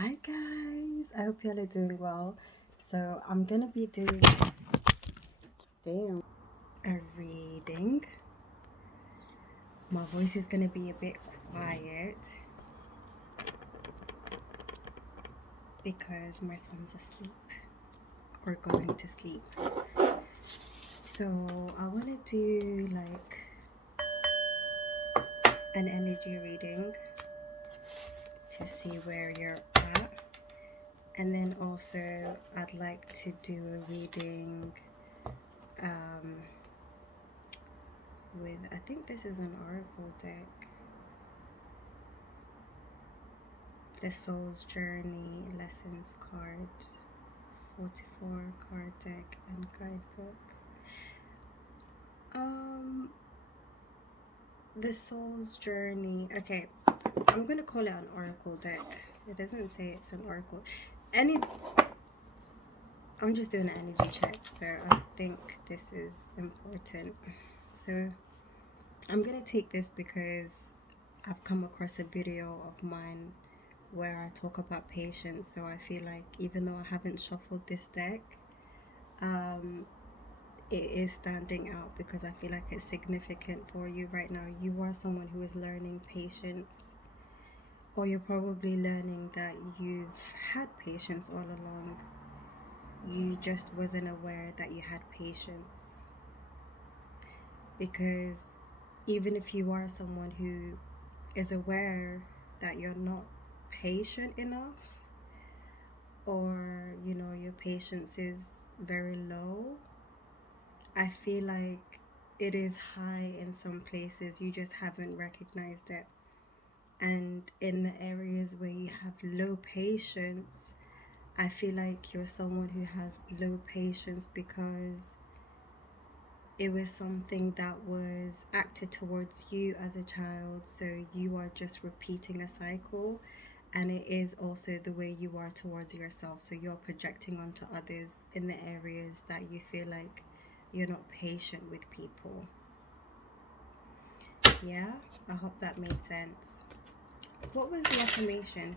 Hi guys, I hope y'all are doing well. So I'm gonna be doing a reading. My voice is gonna be a bit quiet because my son's asleep or going to sleep. So I wanna do like an energy reading to see where you're at. And then also I'd like to do a reading with, I think this is an oracle deck, the Soul's Journey Lessons card, 44 card deck and guidebook. The Soul's Journey, okay, I'm gonna call it an oracle deck. It doesn't say it's an oracle. I'm just doing an energy check, so I think this is important. So I'm gonna take this because I've come across a video of mine where I talk about patience, so I feel like even though I haven't shuffled this deck, it is standing out because I feel like it's significant for you right now. You are someone who is learning patience, or you're probably learning that you've had patience all along. You just wasn't aware that you had patience. Because even if you are someone who is aware that you're not patient enough, or your patience is very low, I feel like it is high in some places. You just haven't recognized it. And in the areas where you have low patience, I feel like you're someone who has low patience because it was something that was acted towards you as a child, so you are just repeating a cycle. And it is also the way you are towards yourself, so you're projecting onto others in the areas that you feel like you're not patient with people. Yeah, I hope that made sense. What was the affirmation?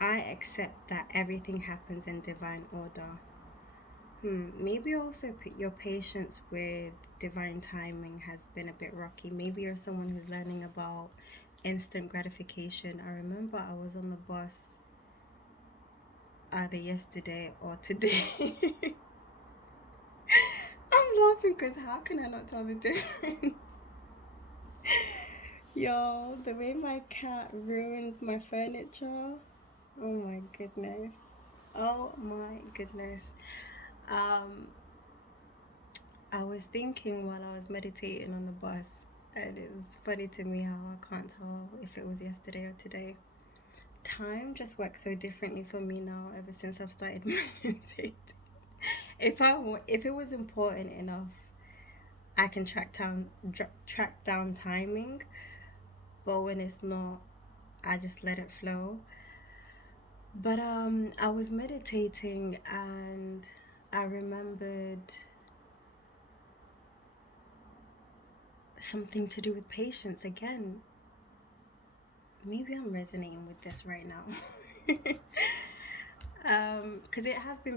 I accept that everything happens in divine order. Maybe also your patience with divine timing has been a bit rocky. Maybe you're someone who's learning about instant gratification. I remember I was on the bus either yesterday or today. I'm laughing because how can I not tell the difference? Yo, the way my cat ruins my furniture. Oh my goodness. Oh my goodness. I was thinking while I was meditating on the bus, and it's funny to me how I can't tell if it was yesterday or today. Time just works so differently for me now ever since I've started meditating. If it was important enough, I can track down timing, but when it's not, I just let it flow. But I was meditating and I remembered something to do with patience again. Maybe I'm resonating with this right now. Because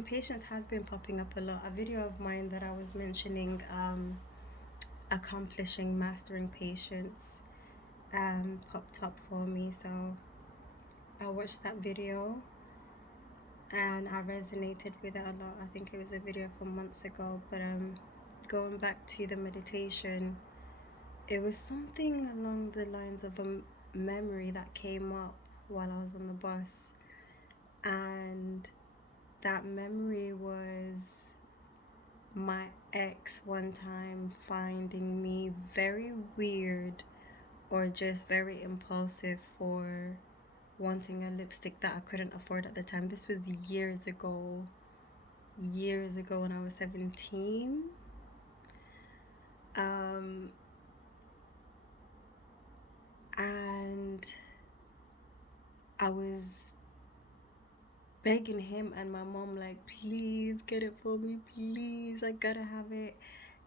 patience has been popping up a lot. A video of mine that I was mentioning, accomplishing mastering patience, popped up for me, so I watched that video and I resonated with it a lot. I think it was a video from months ago, but going back to the meditation, it was something along the lines of a memory that came up while I was on the bus, and that memory was my ex one time finding me very weird or just very impulsive for wanting a lipstick that I couldn't afford at the time. This was years ago when I was 17. And I was begging him and my mom, like, please get it for me, please, I gotta have it.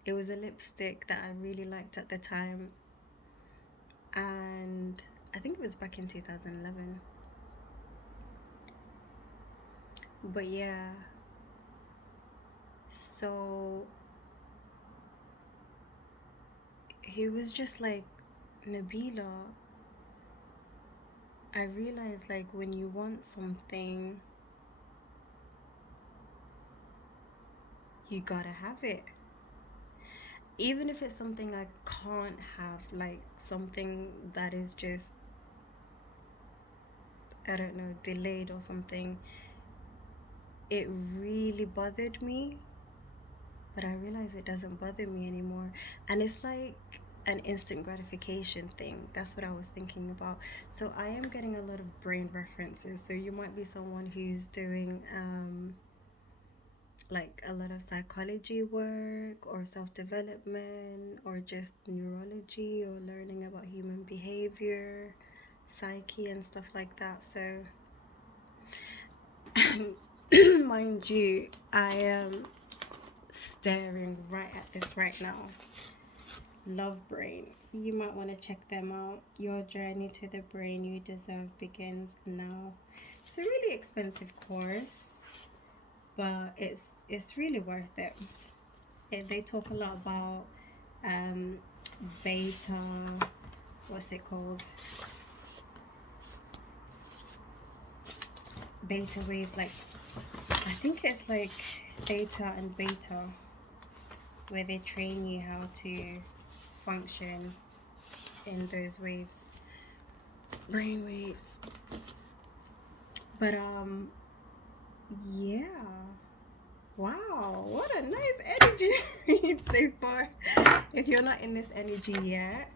It was a lipstick that I really liked at the time, and I think it was back in 2011. But yeah, so he was just like, Nabila, I realized like when you want something, you gotta have it. Even if it's something I can't have, like something that is just, I don't know, delayed or something, it really bothered me. But I realize it doesn't bother me anymore. And it's like an instant gratification thing. That's what I was thinking about. So I am getting a lot of brain references. So you might be someone who's doing like a lot of psychology work or self development or just neurology or learning about human behavior, psyche, and stuff like that. So, mind you, I am staring right at this right now. Love Brain. You might want to check them out. Your journey to the brain you deserve begins now. It's a really expensive course, but it's really worth it. They talk a lot about um, beta. What's it called? Beta waves. Like I think it's like theta and beta, where they train you how to function in those waves, brain waves. But yeah. Wow, what a nice energy read so far. If you're not in this energy yet,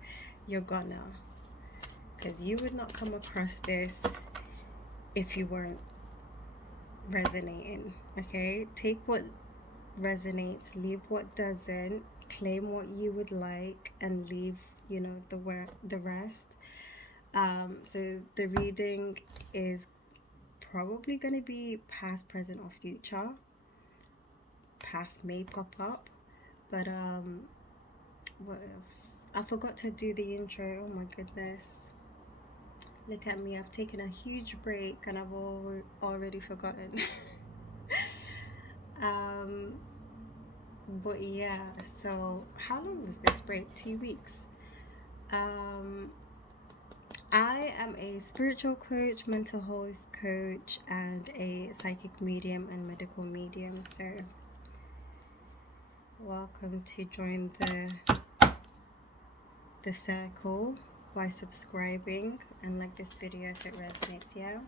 you're gonna. Because you would not come across this if you weren't resonating. Okay? Take what resonates, leave what doesn't, claim what you would like, and leave, the rest. So the reading is probably going to be past, present, or future. Past may pop up, but what else? I forgot to do the intro. Oh my goodness. Look at me. I've taken a huge break and I've already forgotten. um but yeah, so how long was this break? 2 weeks. um I am a spiritual coach, mental health coach, and a psychic medium and medical medium. So welcome to join the circle by subscribing and like this video if it resonates. Yeah.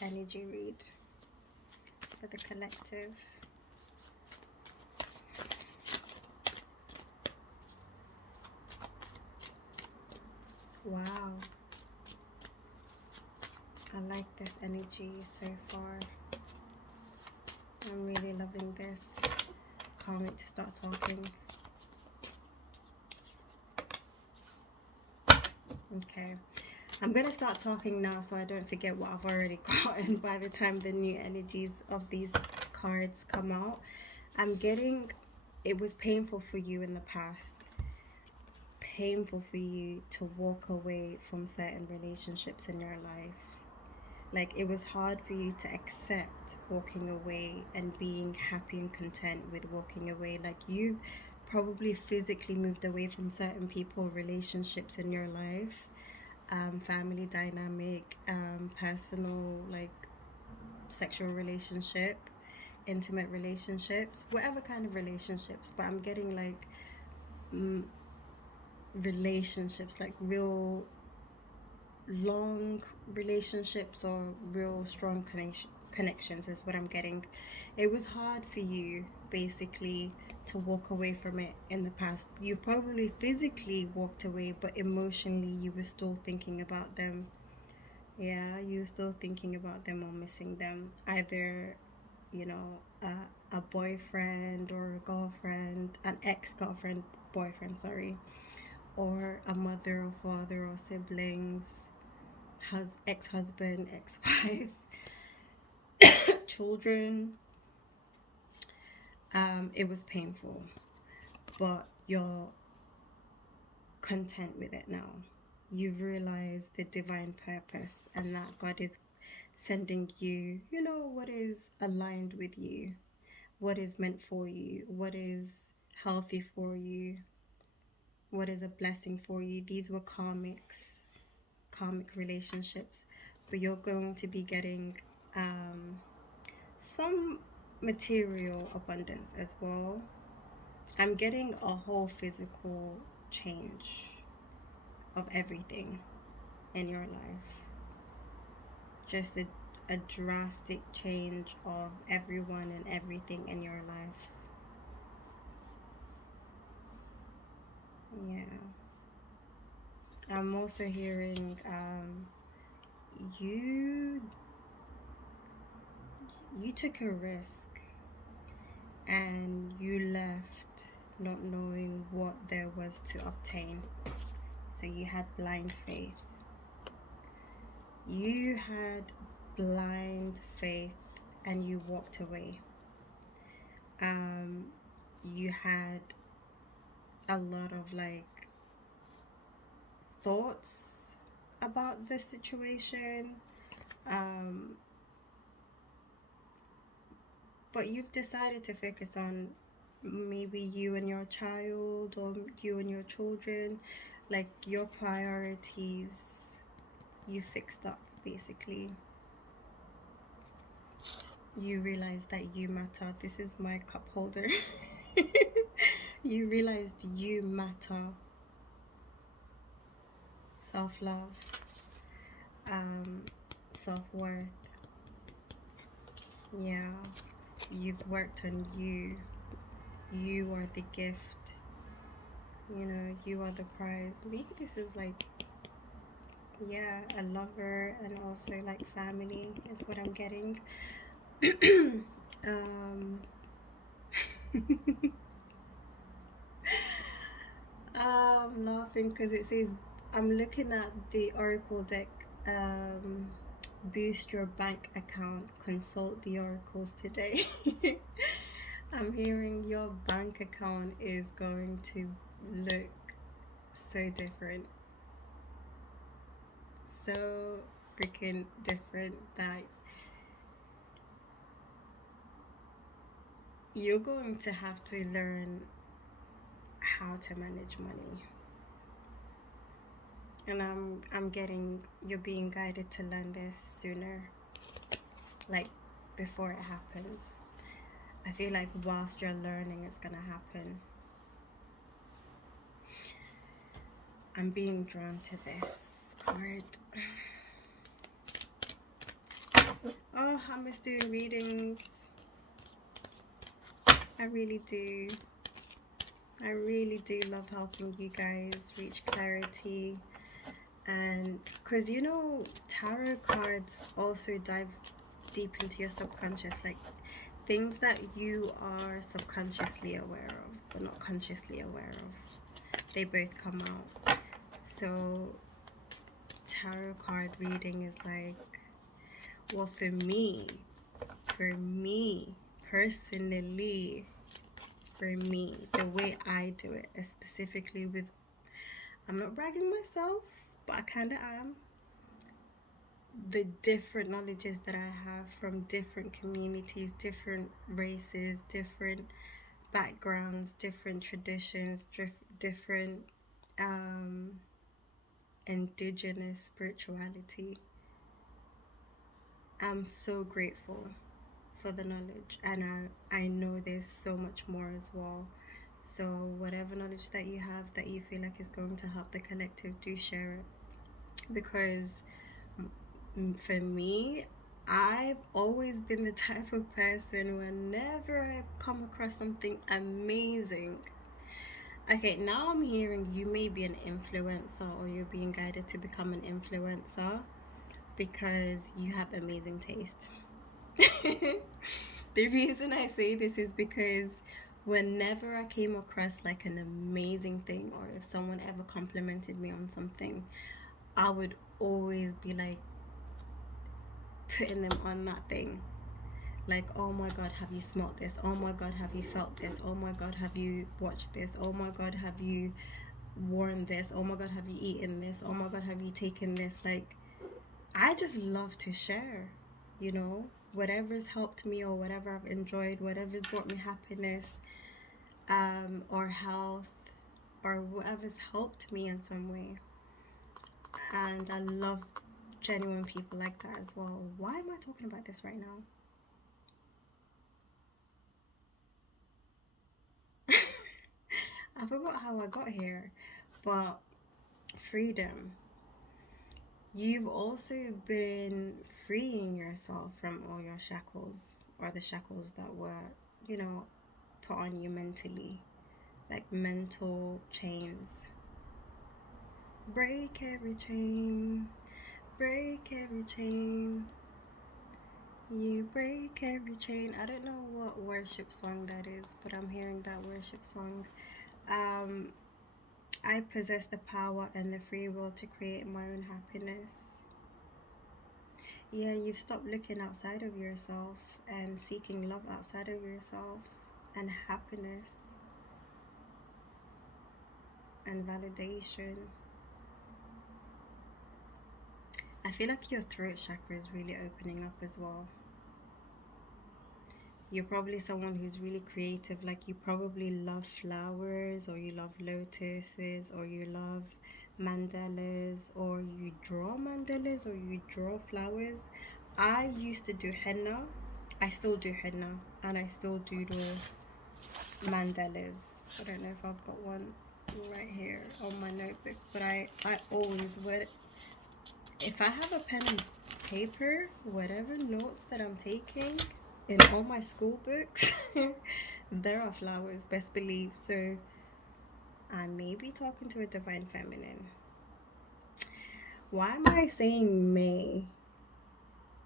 Energy read for the collective. Wow, I like this energy so far. I'm really loving this. Can't wait to start talking. Okay, I'm gonna start talking now so I don't forget what I've already gotten by the time the new energies of these cards come out. I'm getting, it was painful for you in the past. Painful for you to walk away from certain relationships in your life. Like it was hard for you to accept walking away and being happy and content with walking away. Like you've probably physically moved away from certain people, relationships in your life, family dynamic, personal, like sexual relationship, intimate relationships, whatever kind of relationships. But I'm getting like relationships, like real long relationships or real strong connections is what I'm getting. It was hard for you basically to walk away from it in the past. You've probably physically walked away, but emotionally you were still thinking about them. Yeah, you were still thinking about them or missing them. Either, you know, a boyfriend or a girlfriend, an ex-girlfriend, boyfriend, sorry, or a mother or father or siblings, ex-husband, ex-wife, children. It was painful, but you're content with it now. You've realized the divine purpose and that God is sending you, you know, what is aligned with you, what is meant for you, what is healthy for you, what is a blessing for you. These were karmic relationships, but you're going to be getting some material abundance as well. I'm getting a whole physical change of everything in your life. Just a drastic change of everyone and everything in your life. Yeah. I'm also hearing you you took a risk and you left not knowing what there was to obtain. So you had blind faith. You had blind faith and you walked away. You had a lot of like thoughts about the situation, but you've decided to focus on maybe you and your child or you and your children, like your priorities you fixed up basically. You realize that you matter. This is my cup holder. You realized you matter. Self-love, self-worth. Yeah, you've worked on you. You are the gift. You know, you are the prize. Maybe this is like, yeah, a lover and also like family is what I'm getting. I'm laughing because it says, I'm looking at the Oracle deck. Boost your bank account, consult the oracles today. I'm hearing your bank account is going to look so different. So freaking different that you're going to have to learn how to manage money. And I'm getting you're being guided to learn this sooner. Like before it happens. I feel like whilst you're learning it's gonna happen. I'm being drawn to this card. Oh, I miss doing readings. I really do. I really do love helping you guys reach clarity. And because you know, tarot cards also dive deep into your subconscious, like things that you are subconsciously aware of but not consciously aware of. They both come out. So tarot card reading is like, well, for me personally, for me, the way I do it is specifically with, I'm not bragging myself, but I kind of am, the different knowledges that I have from different communities, different races, different backgrounds, different traditions, different indigenous spirituality. I'm so grateful for the knowledge, and I know there's so much more as well. So whatever knowledge that you have that you feel like is going to help the collective, do share it. Because for me, I've always been the type of person, whenever I've come across something amazing. Okay, now I'm hearing you may be an influencer or you're being guided to become an influencer because you have amazing taste. The reason I say this is because whenever I came across like an amazing thing, or if someone ever complimented me on something, I would always be like putting them on that thing. Like, oh my god, have you smelt this? Oh my god, have you felt this? Oh my god, have you watched this? Oh my god, have you worn this? Oh my god, have you eaten this? Oh my god, have you taken this? Like, I just love to share. you know, whatever's helped me or whatever I've enjoyed, whatever's brought me happiness, or health, or whatever's helped me in some way. And I love genuine people like that as well. Why am I talking about this right now? I forgot how I got here. But freedom. You've also been freeing yourself from all your shackles, or the shackles that were, you know, put on you mentally, like mental chains. Break every chain, break every chain. You break every chain. I don't know what worship song that is, but I'm hearing that worship song. Um, I possess the power and the free will to create my own happiness. Yeah, you've stopped looking outside of yourself and seeking love outside of yourself and happiness and validation. I feel like your throat chakra is really opening up as well. You're probably someone who's really creative, like you probably love flowers, or you love lotuses, or you love mandalas, or you draw mandalas, or you draw flowers. I used to do henna. I still do henna, and I still doodle mandalas. I don't know if I've got one right here on my notebook, but I always would. If I have a pen and paper, whatever notes that I'm taking in all my school books, there are flowers, best believe. So I may be talking to a divine feminine. Why am I saying may?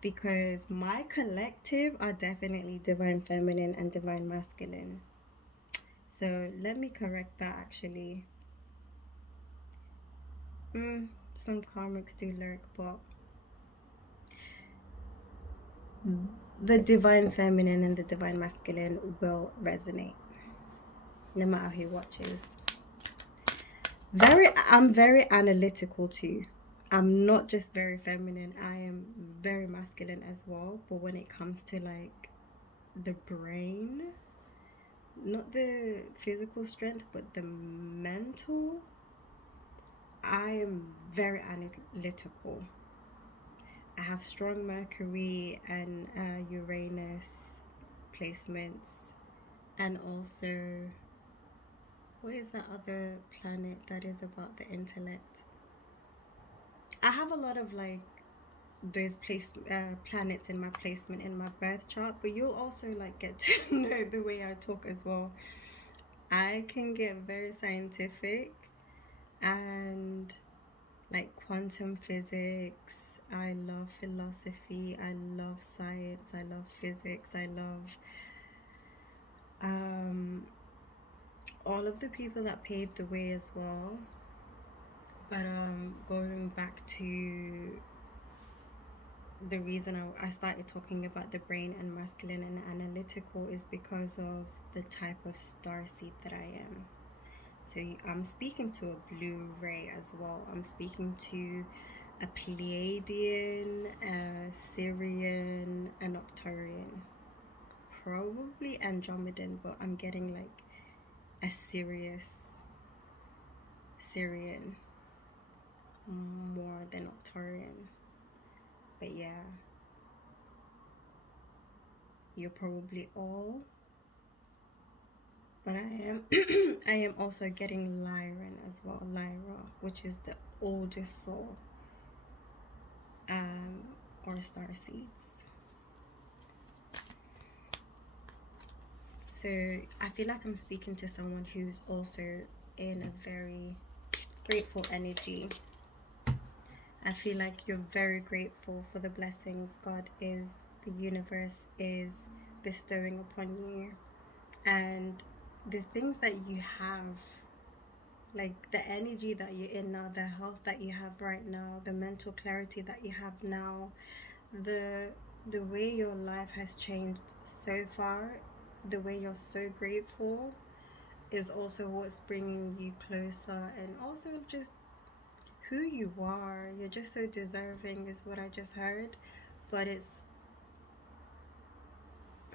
Because my collective are definitely divine feminine and divine masculine. So let me correct that actually. Some karmics do lurk, but the divine feminine and the divine masculine will resonate no matter who watches. I'm very analytical too. I'm not just very feminine, I am very masculine as well. But when it comes to like the brain, not the physical strength, but the mental, I am very analytical. I have strong Mercury and Uranus placements, and also, what is that other planet that is about the intellect? I have a lot of like those planets in my placement in my birth chart, but you'll also like get to know the way I talk as well. I can get very scientific and like quantum physics. I love philosophy. I love science. I love physics. I love um, all of the people that paved the way as well. But going back to the reason I started talking about the brain and masculine and analytical is because of the type of starseed that I am. So I'm speaking to a blue ray as well. I'm speaking to a Pleiadian, a Syrian, an Octarian, probably Andromedan, but I'm getting like a Sirius Syrian more than Octarian. But yeah, you're probably all. But I am I am also getting Lyran as well, Lyra, which is the oldest soul, or star seeds. So I feel like I'm speaking to someone who's also in a very grateful energy. I feel like you're very grateful for the blessings the universe is bestowing upon you, and the things that you have, like the energy that you're in now, the health that you have right now, the mental clarity that you have now, the way your life has changed so far, the way you're so grateful is also what's bringing you closer, and also just who you are. You're just so deserving is what I just heard. But it's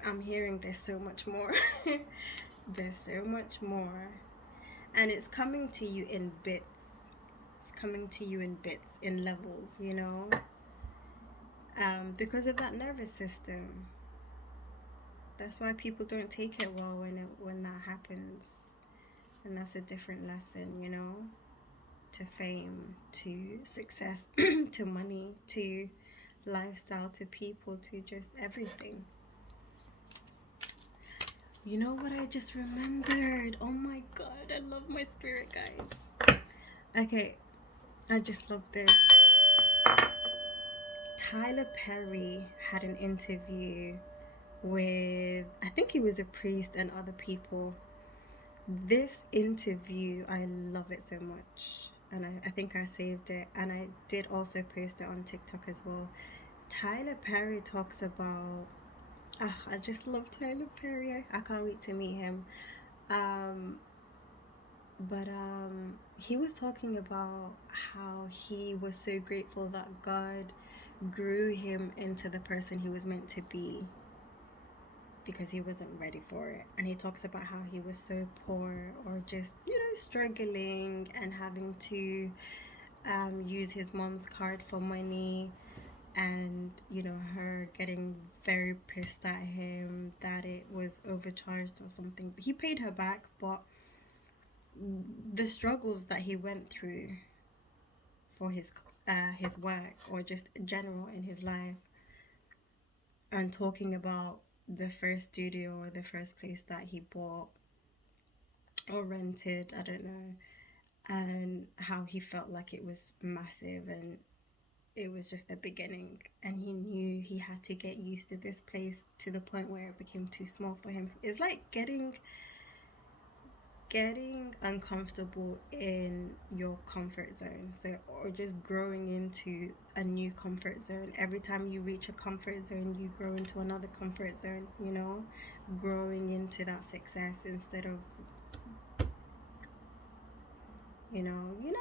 I'm hearing there's so much more. There's so much more. And it's coming to you in bits. It's coming to you in bits, in levels, you know? Because of that nervous system. That's why people don't take it well when that happens. And that's a different lesson, you know? To fame, to success, to money, to lifestyle, to people, to just everything. You know what I just remembered? Oh my god, I love my spirit guides. Okay, I just love this. Tyler Perry had an interview with, I think he was a priest and other people. This interview, I love it so much. And I think I saved it. And I did also post it on TikTok as well. Tyler Perry talks about, I just love Tyler Perry. I can't wait to meet him. But he was talking about how he was so grateful that God grew him into the person he was meant to be because he wasn't ready for it. And he talks about how he was so poor or just, you know, struggling and having to use his mom's card for money, and you know, her getting very pissed at him that it was overcharged or something. He paid her back, but the struggles that he went through for his work or just general in his life, and talking about the first studio or the first place that he bought or rented, I don't know, and how he felt like it was massive and it was just the beginning, and he knew he had to get used to this place to the point where it became too small for him. It's like getting uncomfortable in your comfort zone, so, or just growing into a new comfort zone. Every time you reach a comfort zone, you grow into another comfort zone, you know, growing into that success instead of, you know, you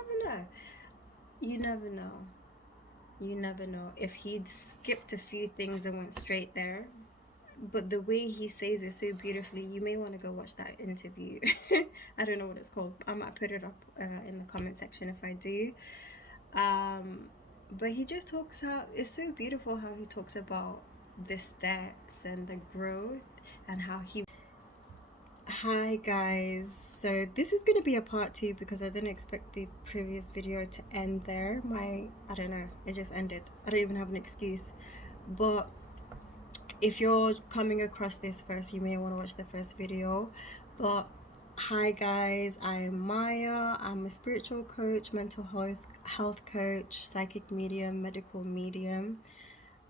never know if he'd skipped a few things and went straight there. But the way he says it so beautifully, you may want to go watch that interview. I don't know what it's called. I might put it up in the comment section if I do. But he just talks how it's so beautiful how he talks about the steps and the growth and how he. Hi guys, so this is going to be a part 2 because I didn't expect the previous video to end there. I don't know, it just ended. I don't even have an excuse. But if you're coming across this first, you may want to watch the first video. But hi guys, I'm Maya. I'm a spiritual coach, mental health coach, psychic medium, medical medium,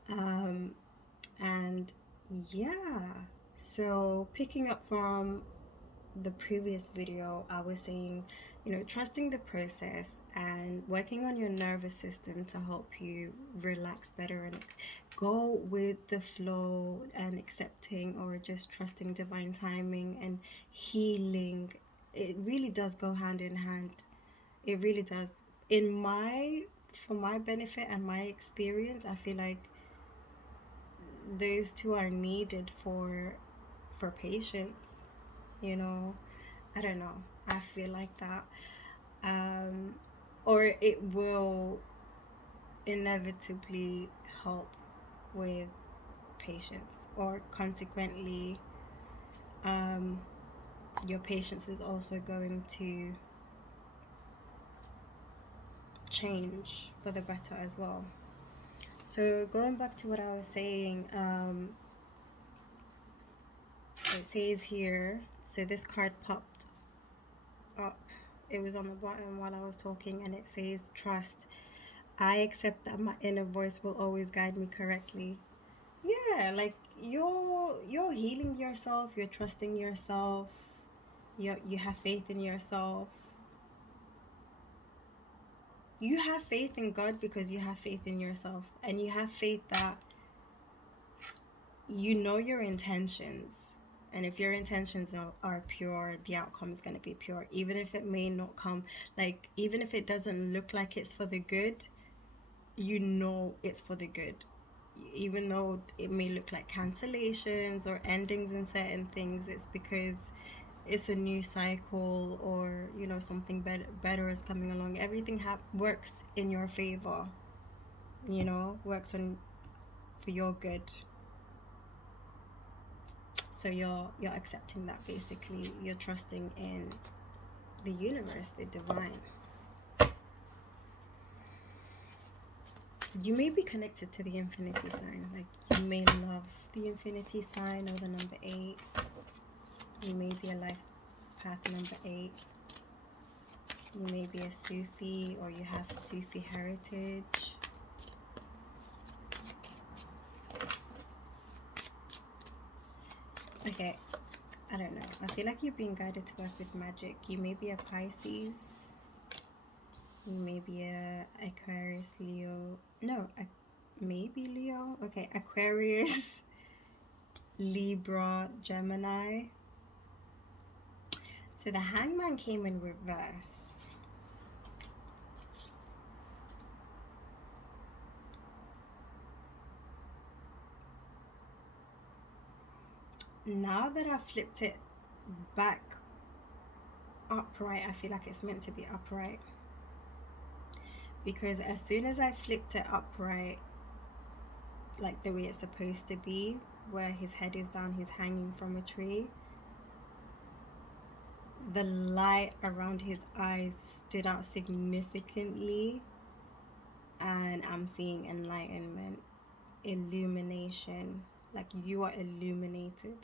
and yeah, so picking up from the previous video, I was saying, you know, trusting the process and working on your nervous system to help you relax better and go with the flow, and accepting or just trusting divine timing and healing. It really does go hand in hand. It really does. For my benefit and my experience, I feel like those two are needed for patience, you know. I don't know, I feel like that. Or it will inevitably help with patience, or consequently your patience is also going to change for the better as well. So going back to what I was saying, it says here, so this card popped up, it was on the bottom while I was talking, and it says trust. I accept that my inner voice will always guide me correctly. Yeah, like you're healing yourself, you're trusting yourself, you have faith in yourself. You have faith in God because you have faith in yourself, and you have faith that you know your intentions. And if your intentions are pure, the outcome is going to be pure, even if it may not come, like, even if it doesn't look like it's for the good, you know it's for the good. even though it may look like cancellations or endings in certain things, it's because it's a new cycle, or something better is coming along. Everything works in your favor, works on for your good. So you're accepting that. Basically, you're trusting in the universe, the divine. You may be connected to the infinity sign. Like, you may love the infinity sign or the number 8. You may be a life path number 8. You may be a Sufi, or you have Sufi heritage. Okay, I don't know. I feel like you're being guided to work with magic. You may be a Pisces. You may be a Aquarius, Leo. No, maybe Leo. Okay, Aquarius, Libra, Gemini. So the Hangman came in reverse. Now that I've flipped it back upright, I feel like it's meant to be upright. Because as soon as I flipped it upright, like the way it's supposed to be, where his head is down, he's hanging from a tree, the light around his eyes stood out significantly, and I'm seeing enlightenment, illumination, like you are illuminated.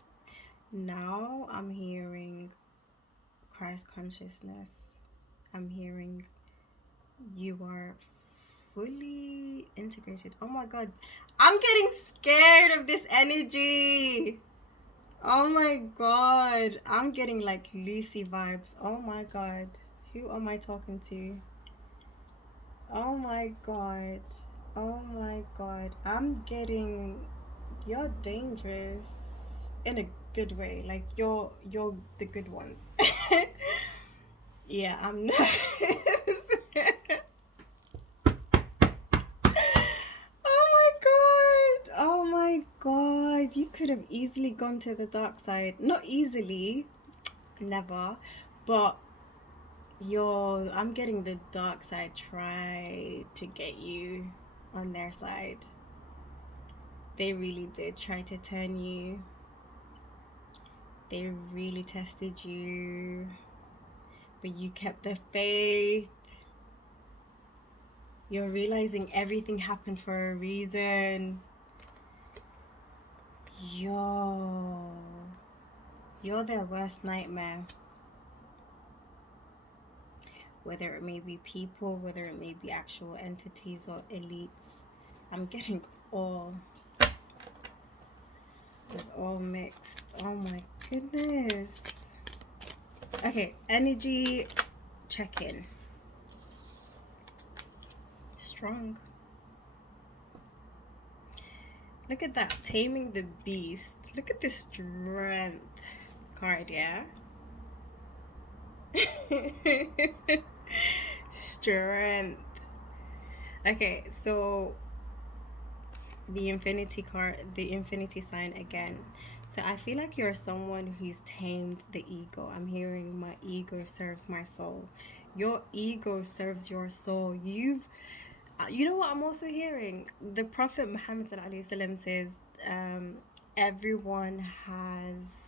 Now I'm hearing Christ consciousness. I'm hearing you are fully integrated. Oh my god, I'm getting scared of this energy. Oh my god, I'm getting like Lucy vibes. Oh my god, who am I talking to? Oh my god, oh my god, I'm getting, you're dangerous in a good way. Like you're the good ones. Yeah, I'm nervous. Oh my god, you could have easily gone to the dark side. Not easily, never, but I'm getting the dark side try to get you on their side. They really did try to turn you. They really tested you, but you kept the faith. You're realizing everything happened for a reason. You're their worst nightmare. Whether it may be people, whether it may be actual entities or elites. I'm getting it's all mixed. Oh my goodness. Okay, energy check-in. Strong. Look at that, taming the beast. Look at this strength card, yeah? Strength. Okay, so the infinity card, the infinity sign again. So I feel like you're someone who's tamed the ego. I'm hearing my ego serves my soul. Your ego serves your soul. You know what I'm also hearing? The Prophet Muhammad ﷺ says, everyone has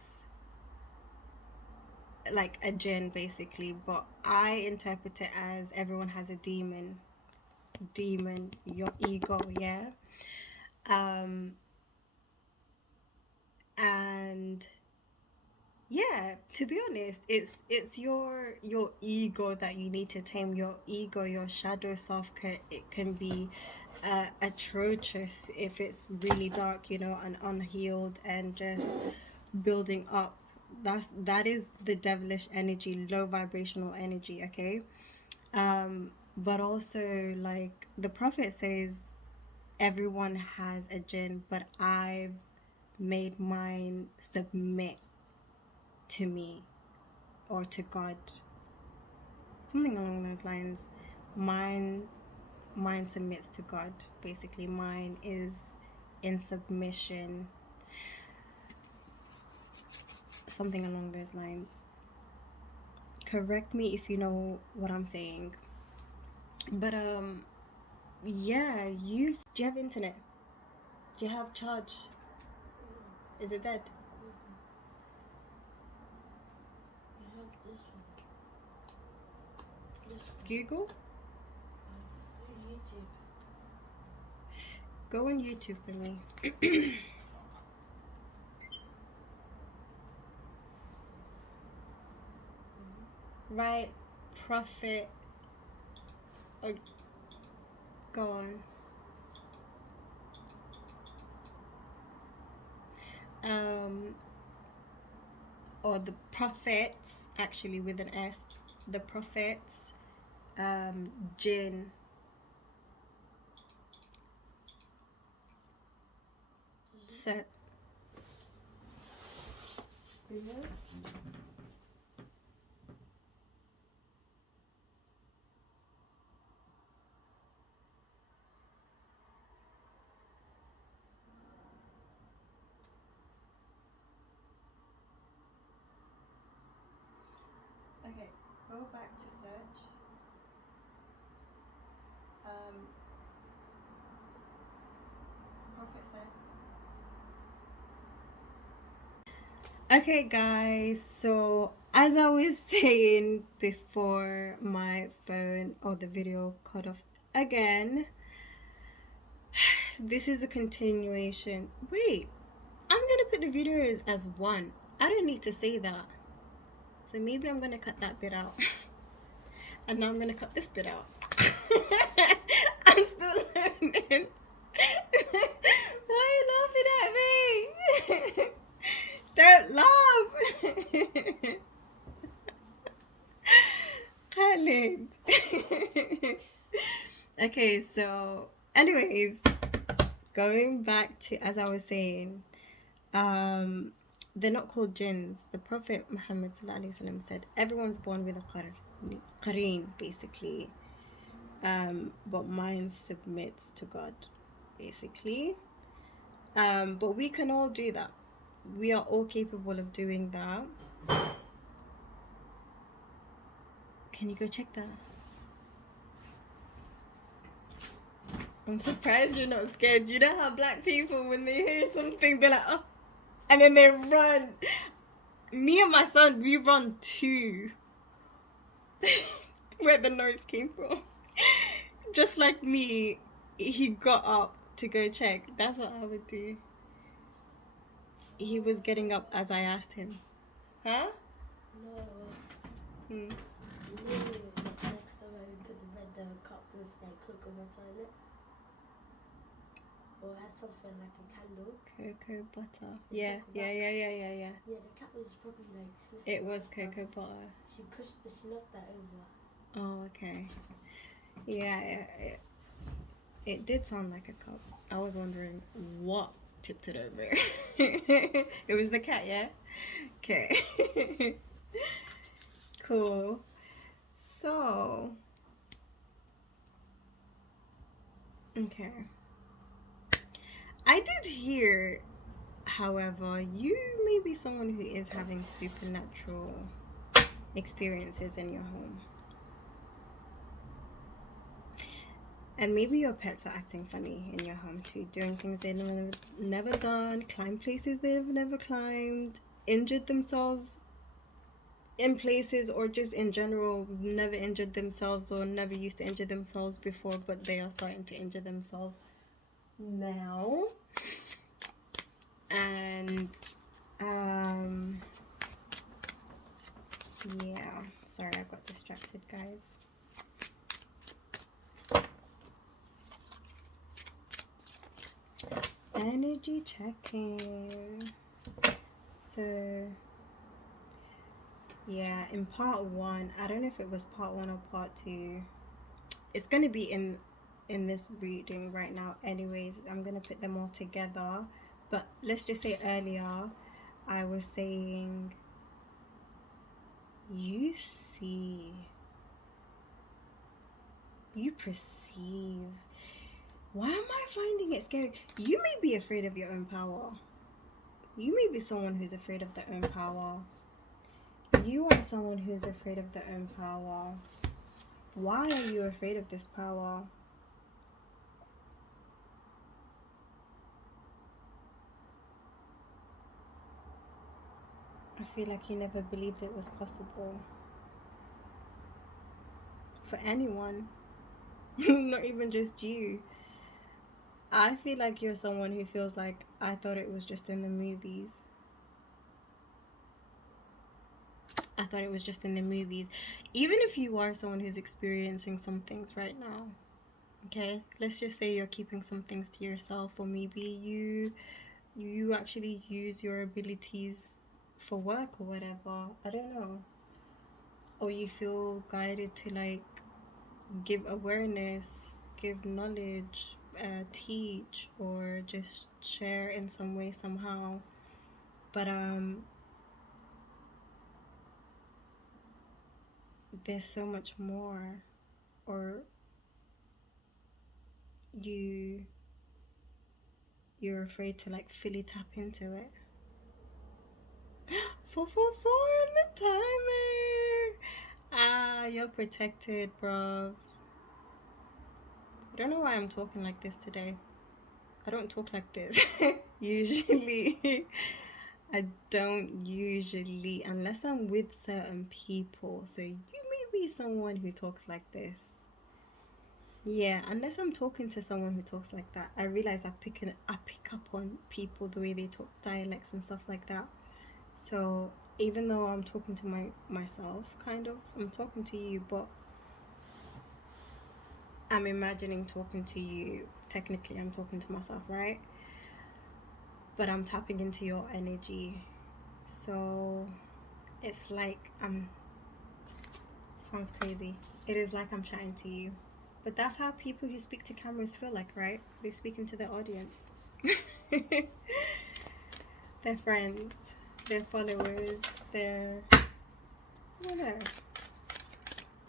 like a jinn basically, but I interpret it as everyone has a demon, your ego, yeah. And yeah, to be honest, it's your ego that you need to tame. Your ego, your shadow self, it can be atrocious if it's really dark, and unhealed and just building up. That is the devilish energy, low vibrational energy, okay? But also, like the prophet says, everyone has a jinn, but I've made mine submit to me or to God, something along those lines. Mine submits to God, basically. Mine is in submission, something along those lines. Correct me if you know what I'm saying. But yeah, do you have internet? Do you have charge? Is it dead? I have this one. Google? YouTube. Go on YouTube for me. Right, prophet. Or go on. Or the prophets, actually with an S. The prophets, jinn. So. Okay, go back to search. Prophet said. Okay, guys. So as I was saying before, my phone or the video cut off again. This is a continuation. Wait, I'm gonna put the videos as one. I don't need to say that. So maybe I'm gonna cut that bit out. And now I'm gonna cut this bit out. I'm still learning. Why are you laughing at me? Don't laugh. Khalid. Okay, so anyways, going back to, as I was saying, they're not called jinns. The Prophet Muhammad said everyone's born with a qareen, basically, but mine submits to God, basically. But we can all do that. We are all capable of doing that. Can you go check that? I'm surprised you're not scared. You know how black people, when they hear something, they're like, oh, and then they run. Me and my son, we run too. Where the noise came from. Just like me, he got up to go check. That's what I would do. He was getting up as I asked him. Huh? No. Hmm. Next time I would put the cup with like cocoa butter in it. Or it has something like a candle. Cocoa butter. It's Yeah. Yeah, the cat was probably like sniffing. It was cocoa butter. She knocked that over. Oh, okay. Yeah, it did sound like a cup. I was wondering what tipped it over. It was the cat, yeah? Okay. Cool. So, okay. I did hear, however, you may be someone who is having supernatural experiences in your home. And maybe your pets are acting funny in your home too, doing things they've never done, climb places they've never climbed, injured themselves in places, or just in general never injured themselves or never used to injure themselves before, but they are starting to injure themselves now. And yeah, sorry, I got distracted, guys. Energy checking. So yeah, in part 1, I don't know if it was part 1 or part 2. It's gonna be in this reading right now anyways. I'm gonna put them all together, but let's just say earlier I was saying you see, you perceive Why am I finding it scary? You may be afraid of your own power. You may be someone who's afraid of their own power. You are someone who's afraid of their own power. Why are you afraid of this power? I feel like you never believed it was possible. For anyone. Not even just you. I feel like you're someone who feels like I thought it was just in the movies. I thought it was just in the movies. Even if you are someone who's experiencing some things right now, okay? Let's just say you're keeping some things to yourself, or maybe you actually use your abilities for work or whatever. I don't know. Or you feel guided to like give awareness, give knowledge, teach, or just share in some way somehow. But there's so much more, or you you're afraid to like fully tap into it. 444 on the timer. Ah, you're protected, bro. I don't know why I'm talking like this today. I don't talk like this usually. I don't usually, unless I'm with certain people. So you may be someone who talks like this. Yeah, unless I'm talking to someone who talks like that, I realize I pick up on people, the way they talk, dialects and stuff like that. So even though I'm talking to myself, kind of, I'm talking to you, but I'm imagining talking to you. Technically, I'm talking to myself, right? But I'm tapping into your energy. So it's like sounds crazy. It is like I'm chatting to you. But that's how people who speak to cameras feel like, right? They speak into their audience. Their friends, their followers, their I don't know.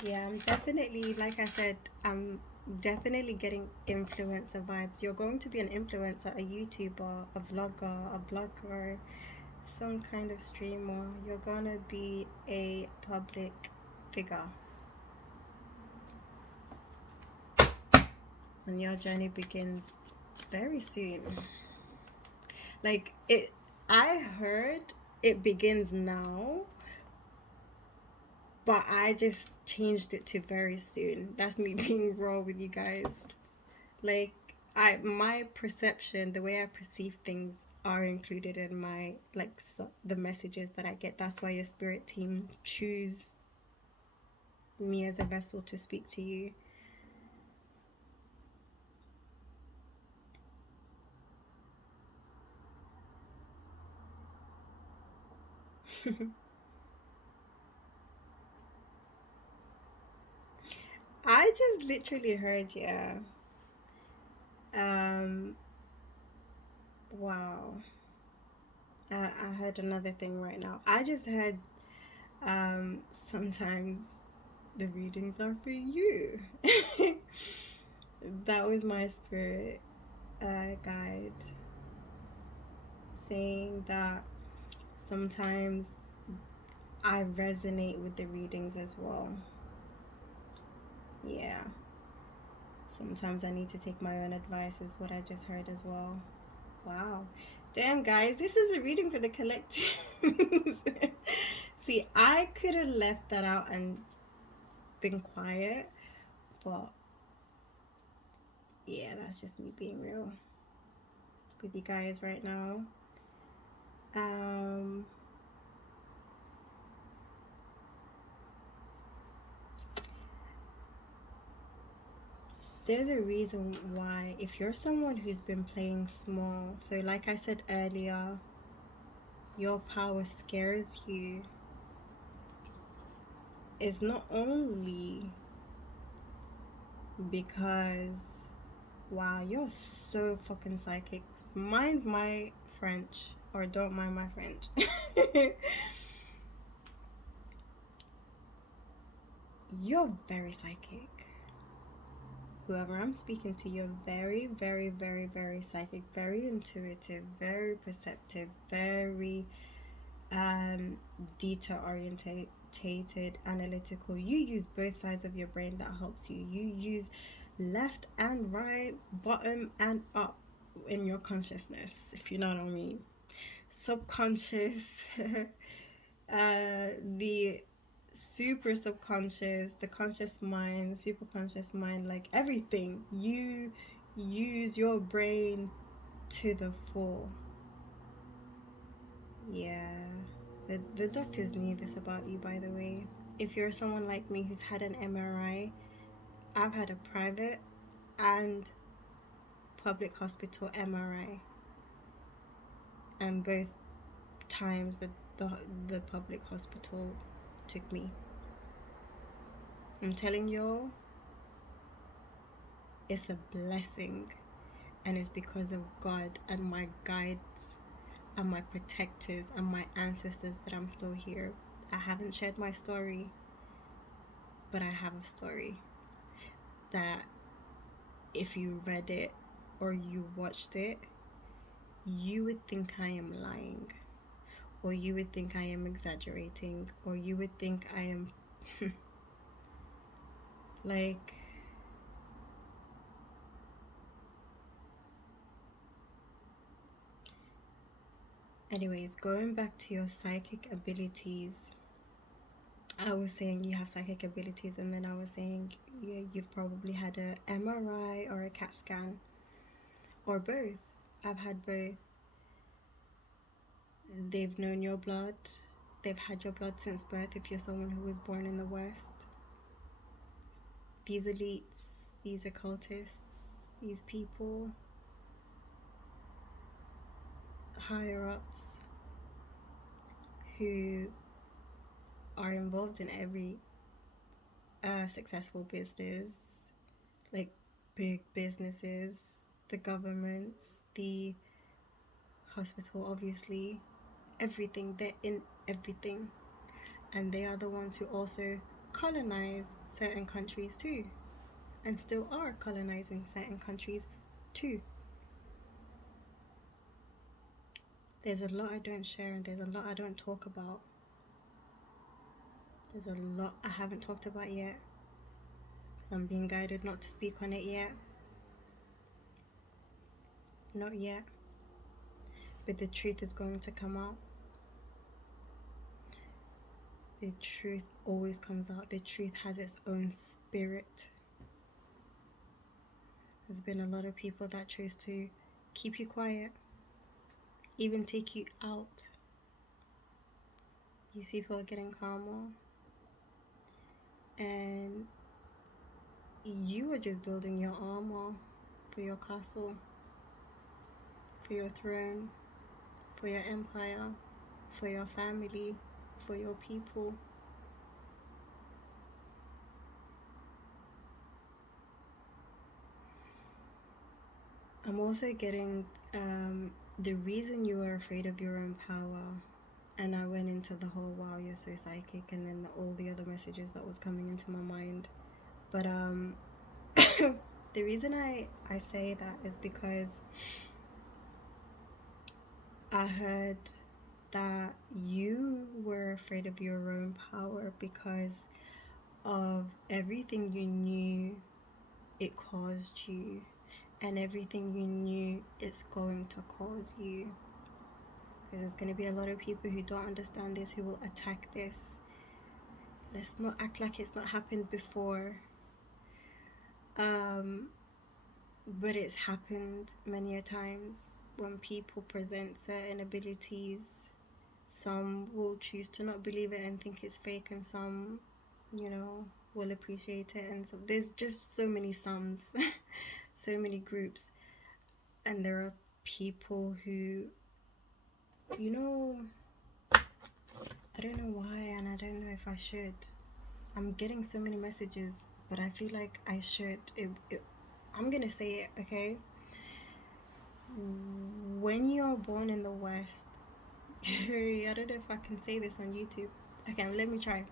Yeah, I'm definitely, like I said, I'm definitely getting influencer vibes. You're going to be an influencer, a YouTuber, a vlogger, a blogger, some kind of streamer. You're gonna be a public figure. And your journey begins very soon. Like it I heard it begins now, but I just changed it to very soon. That's me being raw with you guys. Like my perception, the way I perceive things are included in my like the messages that I get. That's why your spirit team choose me as a vessel to speak to you. I just literally heard, yeah. Um, wow. I heard another thing right now. I just heard sometimes the readings are for you. That was my spirit guide saying that sometimes I resonate with the readings as well. Yeah. Sometimes I need to take my own advice, is what I just heard as well. Wow. Damn, guys, this is a reading for the collective. See, I could have left that out and been quiet, but yeah, that's just me being real with you guys right now. There's a reason why, if you're someone who's been playing small, so like I said earlier, your power scares you, it's not only because, wow, you're so fucking psychic. Mind my French, or don't mind my French. You're very psychic. whoever I'm speaking to, you're very, very, very, very psychic, very intuitive, very perceptive, very detail orientated, analytical. You use both sides of your brain. That helps you. You use left and right, bottom and up in your consciousness, if you know what I mean. Subconscious, the super subconscious, the conscious mind, superconscious mind, like everything. You use your brain to the full. Yeah. The doctors knew this about you, by the way. If you're someone like me who's had an MRI, I've had a private and public hospital MRI, and both times the public hospital took me. I'm telling y'all, it's a blessing, and it's because of God and my guides and my protectors and my ancestors that I'm still here. I haven't shared my story, but I have a story that if you read it or you watched it, you would think I am lying, or you would think I am exaggerating, or you would think I am like, anyways, going back to your psychic abilities, I was saying you have psychic abilities, and then I was saying you've probably had a MRI or a CAT scan, or both. I've had both. They've known your blood. They've had your blood since birth if you're someone who was born in the West. These elites, these occultists, these people, higher ups who are involved in every successful business, like big businesses, the governments, the hospital, obviously, everything. They're in everything, and they are the ones who also colonize certain countries too, and still are colonizing certain countries too. There's a lot I don't share, and there's a lot I don't talk about. There's a lot I haven't talked about yet, because I'm being guided not to speak on it yet. Not yet. But the truth is going to come out. The truth always comes out. The truth has its own spirit. There's been a lot of people that choose to keep you quiet, even take you out. These people are getting karma, and you are just building your armor for your castle, for your throne, for your empire, for your family, for your people. I'm also getting the reason you are afraid of your own power, and I went into the whole wow, you're so psychic, and then all the other messages that was coming into my mind. But the reason I say that is because I heard that you were afraid of your own power because of everything you knew it caused you, and everything you knew it's going to cause you. Because there's going to be a lot of people who don't understand this, who will attack this. Let's not act like it's not happened before. But it's happened many a times when people present certain abilities. Some will choose to not believe it and think it's fake, and some, will appreciate it. And so there's just so many sums, so many groups. And there are people who, I don't know why, and I don't know if I should. I'm getting so many messages, but I feel like I should. I'm gonna say it, okay? When you're born in the West, I don't know if I can say this on YouTube. Okay, let me try.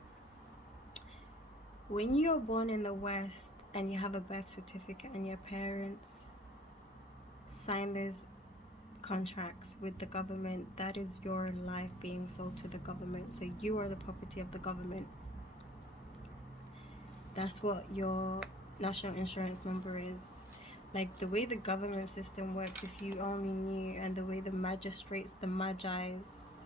When you're born in the West and you have a birth certificate and your parents sign those contracts with the government, that is your life being sold to the government. So you are the property of the government. That's what your national insurance number is. Like the way the government system works, if you only knew, and the way the magistrates, the magis,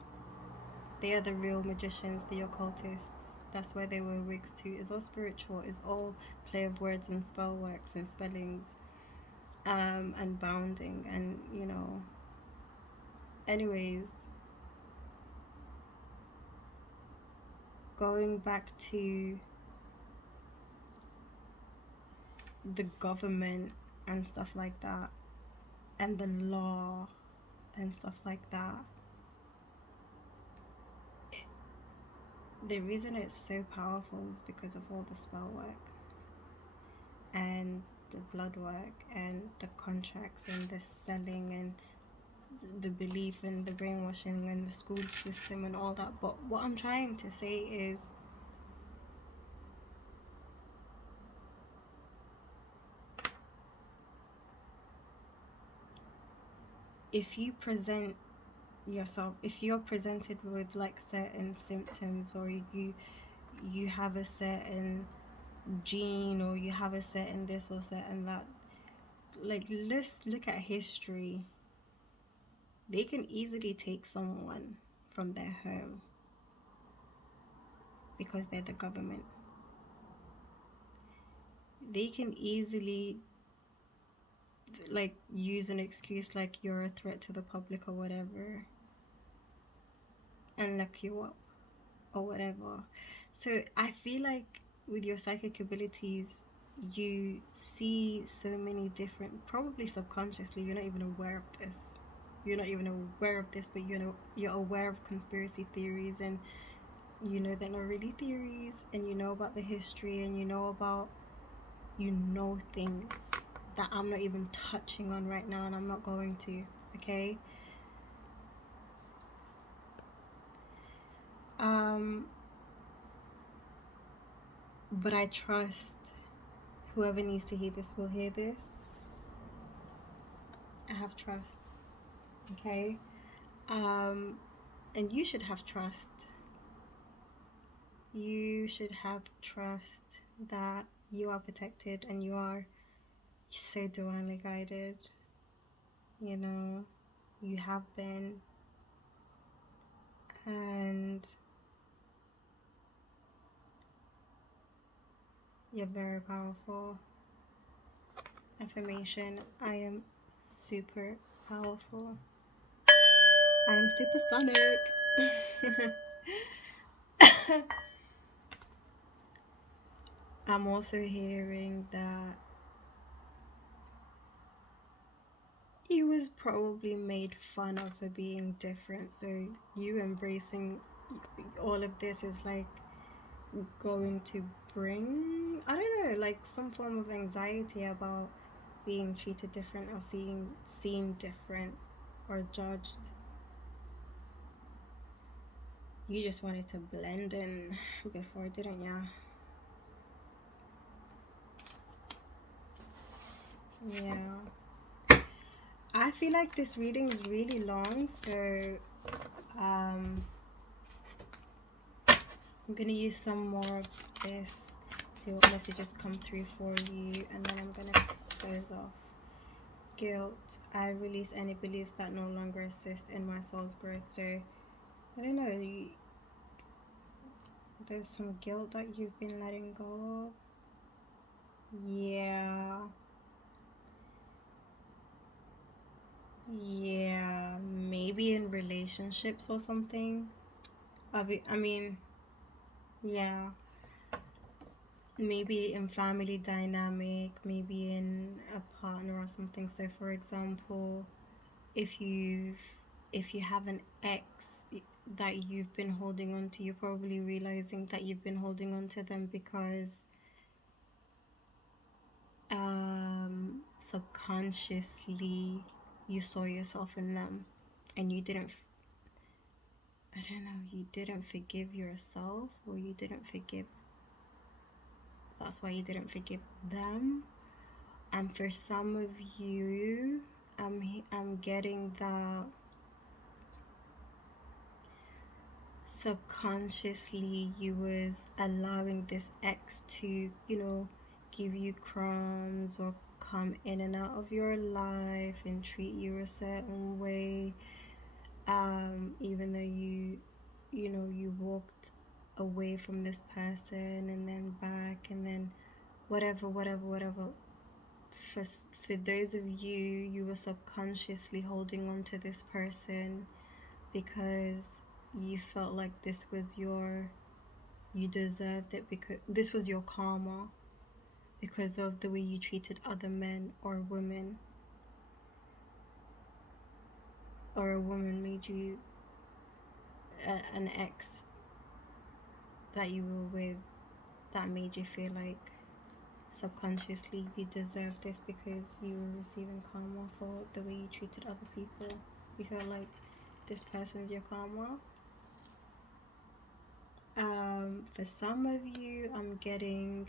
they are the real magicians, the occultists. That's why they wear wigs too. It's all spiritual. It's all play of words and spell works and spellings, and bounding, and Anyways, going back to the government and stuff like that, and the law and stuff like that. The reason it's so powerful is because of all the spell work and the blood work and the contracts and the selling and the belief and the brainwashing and the school system and all that. But what I'm trying to say is, if you present yourself, if you're presented with like certain symptoms, or you have a certain gene, or you have a certain this or certain that, like, let's look at history. They can easily take someone from their home because they're the government. They can easily like use an excuse like you're a threat to the public or whatever and lock you up or whatever. So I feel like with your psychic abilities, you see so many different, probably subconsciously, you're not even aware of this. You're not even aware of this, but you're aware of conspiracy theories, and they're not really theories, and about the history, and things that I'm not even touching on right now, and I'm not going to, okay? But I trust whoever needs to hear this will hear this. I have trust, okay? And you should have trust. You should have trust that you are protected and you are so divinely guided. You have been. And you're very powerful. Affirmation: I am super powerful. I am supersonic. I'm also hearing that he was probably made fun of for being different, so you embracing all of this is like going to bring, I don't know, like some form of anxiety about being treated different or seen different or judged. You just wanted to blend in before, didn't ya? Yeah. I feel like this reading is really long, so I'm gonna use some more of this, see what messages come through for you, and then I'm gonna close off. Guilt: I release any beliefs that no longer assist in my soul's growth. So I don't know, there's some guilt that you've been letting go of. Yeah, maybe in relationships or something. I mean, yeah, maybe in family dynamic, maybe in a partner or something. So for example, if you have an ex that you've been holding on to, you're probably realizing that you've been holding on to them because subconsciously you saw yourself in them, and you didn't I don't know, you didn't forgive yourself, or you didn't forgive That's why you didn't forgive them. And for some of you, I'm getting that subconsciously you was allowing this ex to, give you crumbs or come in and out of your life and treat you a certain way, even though you walked away from this person and then back and then whatever. For those of you, you were subconsciously holding on to this person because you felt like you deserved it, because this was your karma because of the way you treated other men or women, or a woman made you an ex that you were with that made you feel like subconsciously you deserve this because you were receiving karma for the way you treated other people. You feel like this person's your karma. For some of you, I'm getting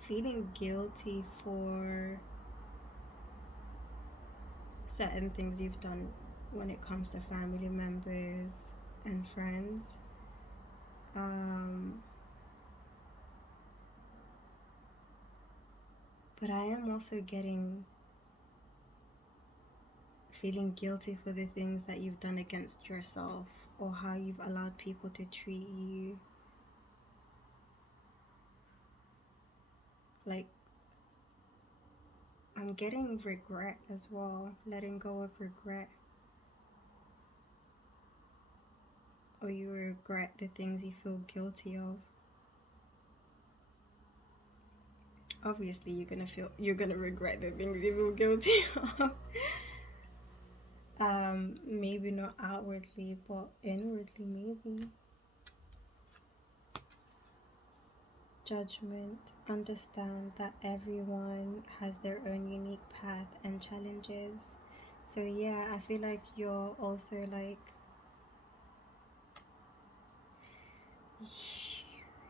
feeling guilty for certain things you've done when it comes to family members and friends. But I am also feeling guilty for the things that you've done against yourself, or how you've allowed people to treat you. Like, I'm getting regret as well, letting go of regret. Or you regret the things you feel guilty of. Obviously, you're gonna regret the things you feel guilty of. Maybe not outwardly, but inwardly, maybe. Judgment. Understand that everyone has their own unique path and challenges. So yeah, I feel like you're also like,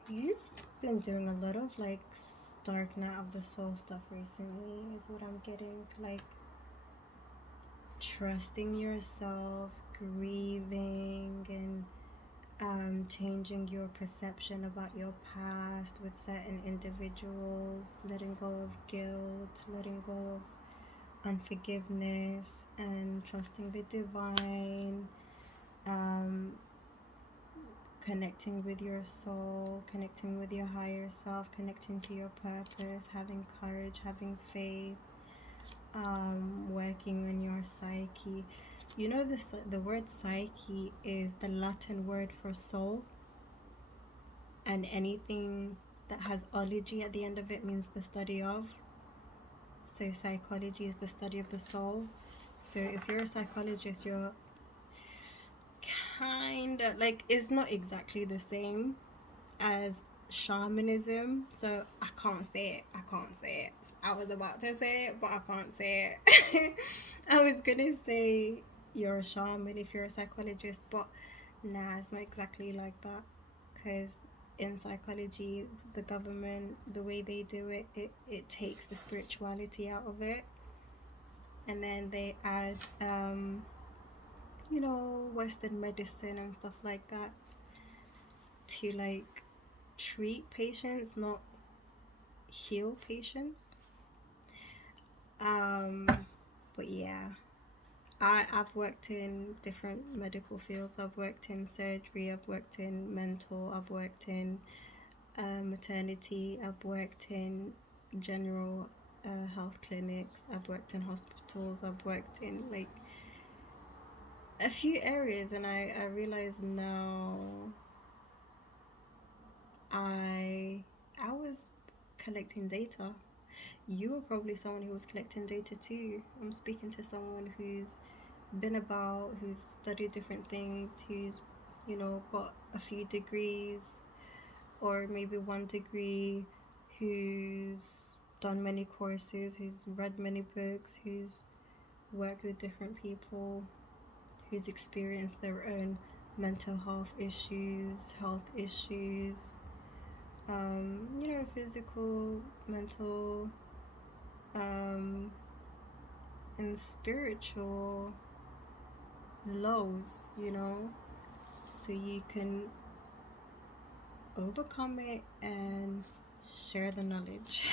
you've been doing a lot of like dark night of the soul stuff recently, is what I'm getting. Like, trusting yourself, grieving, and changing your perception about your past with certain individuals, letting go of guilt, letting go of unforgiveness, and trusting the divine, connecting with your soul, connecting with your higher self, connecting to your purpose, having courage, having faith, working on your psyche. You know, the word psyche is the Latin word for soul, and anything that has ology at the end of it means the study of. So psychology is the study of the soul. So if you're a psychologist, you're kind of like, it's not exactly the same as shamanism. So I can't say it. I was about to say it, but I can't say it. I was gonna say you're a shaman if you're a psychologist, but nah, it's not exactly like that. Because in psychology, the government, the way they do it, it takes the spirituality out of it, and then they add Western medicine and stuff like that to like treat patients, not heal patients. But yeah, I've worked in different medical fields. I've worked in surgery, I've worked in mental, I've worked in maternity, I've worked in general health clinics, I've worked in hospitals, I've worked in like a few areas, and I realize now I was collecting data. You were probably someone who was collecting data too. I'm speaking to someone who's been about, who's studied different things, who's got a few degrees or maybe one degree, who's done many courses, who's read many books, who's worked with different people, who's experienced their own mental health issues, physical, mental, and spiritual lows, so you can overcome it and share the knowledge.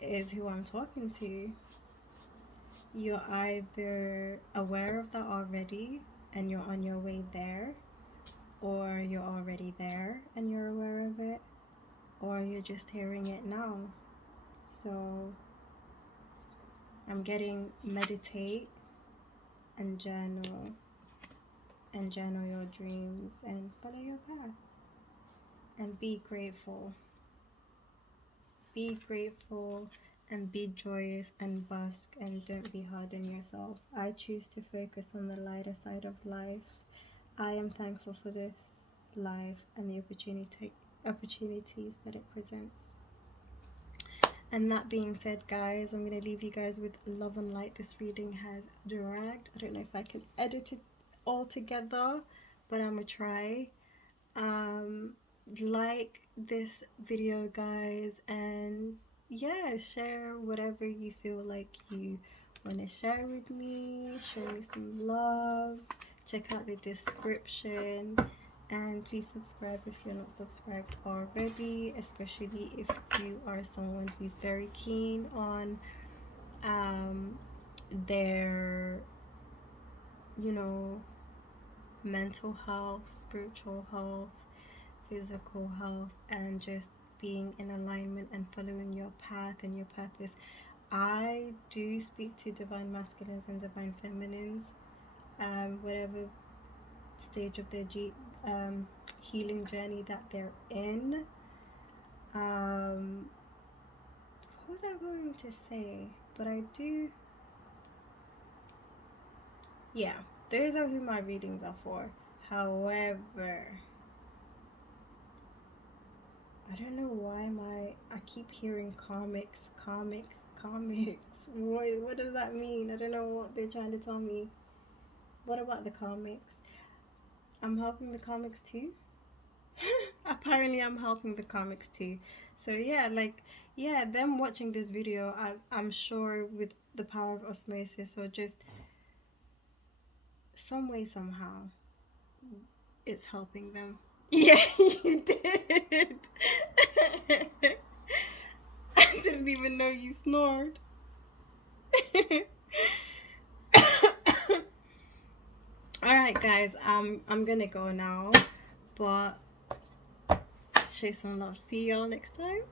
Is who I'm talking to. You're either aware of that already and you're on your way there, or you're already there and you're aware of it, or you're just hearing it now. So I'm getting meditate and journal your dreams and follow your path and be grateful and be joyous and bask and don't be hard on yourself. I choose to focus on the lighter side of life. I am thankful for this life and the opportunities that it presents. And that being said, guys, I'm going to leave you guys with love and light. This reading has dragged. I don't know if I can edit it all together, but I'm going to try. Like this video, guys, and yeah, share whatever you feel like you want to share with me. Show me some love. Check out the description. And please subscribe if you're not subscribed already, especially if you are someone who's very keen on their, mental health, spiritual health, physical health, and just being in alignment and following your path and your purpose. I do speak to divine masculines and divine feminines, whatever stage of their healing journey that they're in. What was I going to say? But I do. Yeah, those are who my readings are for. However, I don't know why I keep hearing comics. What does that mean? I don't know what they're trying to tell me. What about the comics? I'm helping the comics too? Apparently I'm helping the comics too. So them watching this video, I'm sure with the power of osmosis, or just some way, somehow, it's helping them. Yeah, you did. I didn't even know you snored. Alright, guys, I'm gonna go now, but show some love. See y'all next time.